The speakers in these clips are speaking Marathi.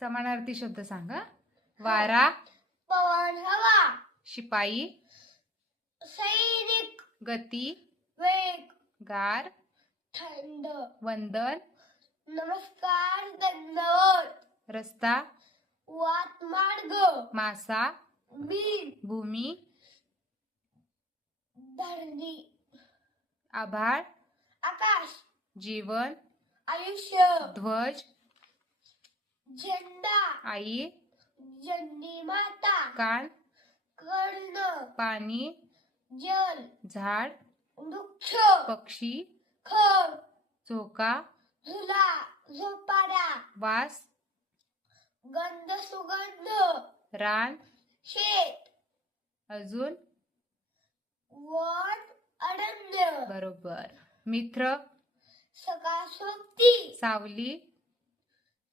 समानार्थी शब्द सांगा. वारा. पवन हवा. शिपाई. सैनिक. गती. वेग. गार. थंड. वंदन. नमस्कार दंडवत रस्ता. वातमार्ग. मासा. मीन भूमी. धरणी. आभाळ. आकाश. जीवन. आयुष्य. ध्वज. झेंडा. आई. जननी माता. कान कर्ण. पाणी. जल. झाड. वृक्ष. पक्षी. खर चोका झुला. झोपाडा वास. गंध सुगंध. रान. शेत. अजून. वन अरण्य. बरोबर. मित्र. सकाळ सोबती सावली.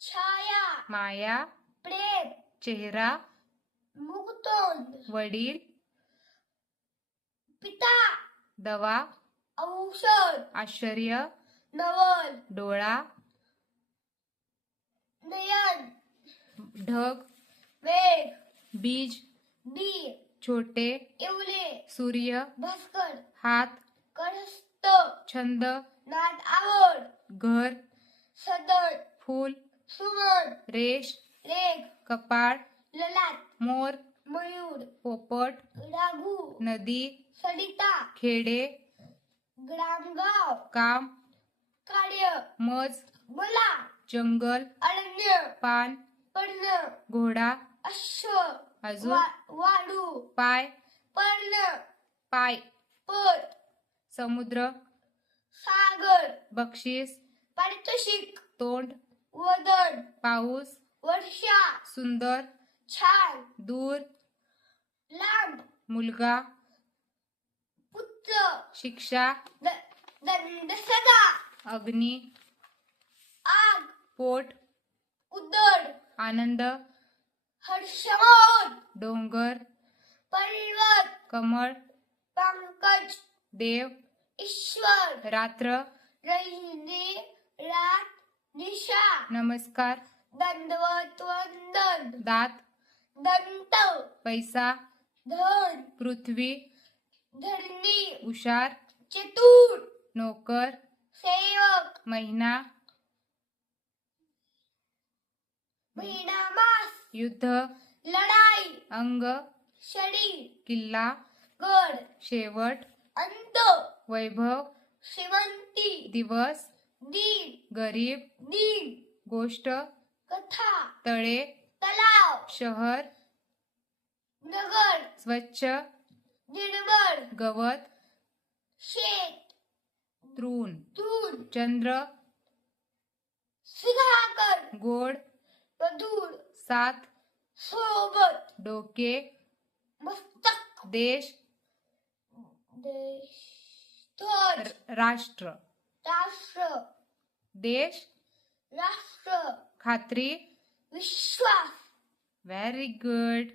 छाया माया प्रेम चेहरा मुक्तोंद वडील पिता दवा औषध आश्चर्य नवल डोळा नयन ढग वेग बीज बी छोटे येवले सूर्य भास्कर हात कडस्त छंद नाद आवड घर सदळ फूल सुमन रेश रेग कपाळ ललाट मोर मयूर पोपट राघू नदी सडिता खेडे ग्रामगाव काम कार्य मज मुला जंगल अरण्य पान पर्ण घोडा अश्व अजून वाडू पाय पर्ण पाय पट समुद्र सागर बक्षीस पारितोषिक तोंड वदन पाऊस वर्षा सुंदर छान दूर लांब मुलगा पुत्र शिक्षा द- दंड सदा अग्नी आग पोट उदड आनंद हर्षमोद डोंगर पर्वत कमळ पंकज देव ईश्वर रात्र निशा नमस्कार. दंडवत वंदन. दात. दंत पैसा. धन. पृथ्वी. धरणी. उषार चतुर. नोकर. सेवक. महिना. महिनामास युद्ध. लढाई. अंग. शरीर किल्ला. गड. शेवट. अंत वैभव. श्रीमंती दिवस. दिन गरीब. दिन गोष्ट कथा तळे तलाव शहर नगर स्वच्छ निर्मळ गवत शेत तृण दूर चंद्र सुधाकर गोड मधुर सात सोबत डोके मस्तक देश देश ध्वज राष्ट्र राष्ट्र देश राष्ट्र खात्री विश्वास व्हेरी गुड